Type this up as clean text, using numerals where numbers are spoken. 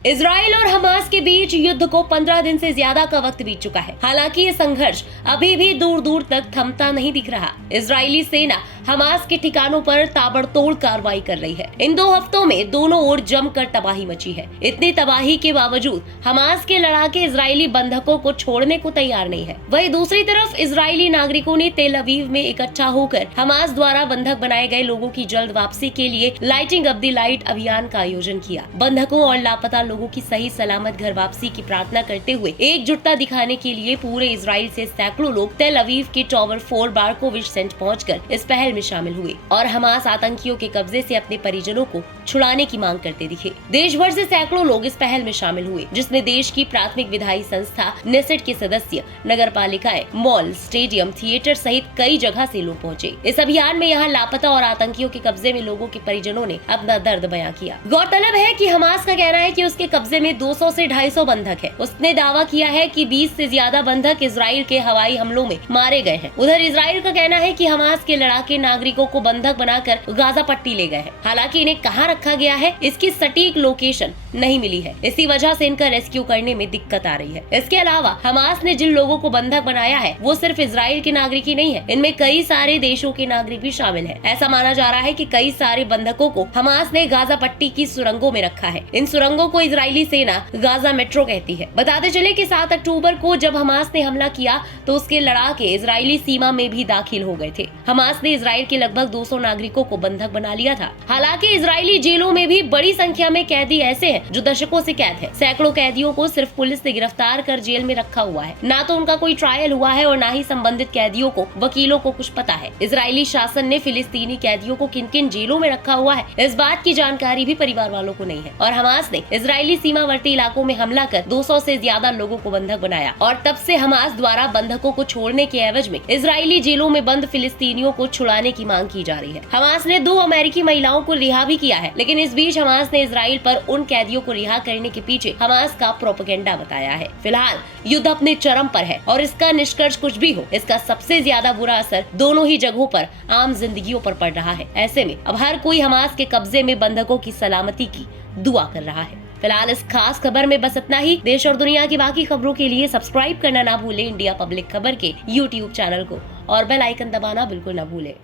Israel और Hamas के बीच युद्ध को 15 दिन से ज्यादा का वक्त बीत चुका है। हालांकि ये संघर्ष अभी भी दूर दूर तक थमता नहीं दिख रहा। इजरायली सेना हमास के ठिकानों पर ताबड़तोड़ कार्रवाई कर रही है। इन 2 हफ्तों में दोनों ओर जमकर तबाही मची है। इतनी तबाही के बावजूद हमास के लड़ाके इजरायली बंधकों को छोड़ने को तैयार नहीं है। वहीं दूसरी तरफ इजरायली नागरिकों ने तेल अवीव में इकट्ठा होकर हमास द्वारा बंधक बनाए गए लोगों की जल्द वापसी के लिए लाइटिंग अप द लाइट अभियान का आयोजन किया। बंधकों और लापता लोगों की सही सलामत घर वापसी की प्रार्थना करते हुए एकजुटता दिखाने के लिए पूरे इजराइल से सैकड़ों लोग तेल अवीव के टॉवर 4 बारकोविच सेंट पहुंचकर इस पहल में शामिल हुए और हमास आतंकियों के कब्जे से अपने परिजनों को छुड़ाने की मांग करते दिखे। देश भर से सैकड़ों लोग इस पहल में शामिल हुए, जिसमें देश की प्राथमिक विधायी संस्था नेसेट के सदस्य, नगर पालिकाएं, मॉल, स्टेडियम, थिएटर सहित कई जगह से लोग पहुंचे। इस अभियान में यहाँ लापता और आतंकियों के कब्जे में लोगों के परिजनों ने अपना दर्द बयां किया। गौरतलब है कि हमास का कहना है कि उसके कब्जे में 200 से 250 बंधक है। उसने दावा किया है कि 20 से ज्यादा बंधक इजराइल के हवाई हमलों में मारे गए हैं। उधर इजराइल का कहना है कि हमास के लड़ाके नागरिकों को बंधक बनाकर गाजा पट्टी ले गए हैं। हालांकि इन्हें कहां रखा गया है, इसकी सटीक लोकेशन नहीं मिली है। इसी वजह से इनका रेस्क्यू करने में दिक्कत आ रही है। इसके अलावा हमास ने जिन लोगों को बंधक बनाया है वो सिर्फ इजराइल के नागरिक ही नहीं है, इनमें कई सारे देशों के नागरिक भी शामिल हैं। ऐसा माना जा रहा है कि कई सारे बंधकों को हमास ने गाजा पट्टी की सुरंगों में रखा है। इन सुरंगों को इजरायली सेना गाजा मेट्रो कहती है। बताते चले कि 7 अक्टूबर को जब हमास ने हमला किया तो उसके लड़ाके इजरायली सीमा में भी दाखिल हो गए थे। हमास ने इजराइल के लगभग 200 नागरिकों को बंधक बना लिया था। हालांकि इजरायली जेलों में भी बड़ी संख्या में कैदी ऐसे हैं जो दशकों से कैद है। सैकड़ों कैदियों को सिर्फ पुलिस ने गिरफ्तार कर जेल में रखा हुआ है। ना तो उनका कोई ट्रायल हुआ है और ना ही संबंधित कैदियों को, वकीलों को कुछ पता है। इजरायली शासन ने फिलिस्तीनी कैदियों को किन किन जेलों में रखा हुआ है, इस बात की जानकारी भी परिवार वालों को नहीं है। और हमास ने इजरायली सीमावर्ती इलाकों में हमला कर 200 से ज्यादा लोगों को बंधक बनाया और तब से हमास द्वारा बंधकों को छोड़ने के एवज में इजरायली जेलों में बंद फिलिस्तीनियों को छुड़ाने की मांग की जा रही है। हमास ने 2 अमेरिकी महिलाओं को रिहा भी किया है, लेकिन इस बीच हमास ने इजराइल पर उन कैदियों को रिहा करने के पीछे हमास का प्रोपेगेंडा बताया है। फिलहाल युद्ध अपने चरम पर है और इसका निष्कर्ष कुछ भी हो, इसका सबसे ज्यादा बुरा असर दोनों ही जगहों पर आम जिंदगियों पर पड़ रहा है। ऐसे में अब हर कोई हमास के कब्जे में बंधकों की सलामती की दुआ कर रहा है। फिलहाल इस खास खबर में बस इतना ही। देश और दुनिया की बाकी खबरों के लिए सब्सक्राइब करना ना भूले इंडिया पब्लिक खबर के YouTube चैनल को और बेल आइकन दबाना बिल्कुल ना भूले।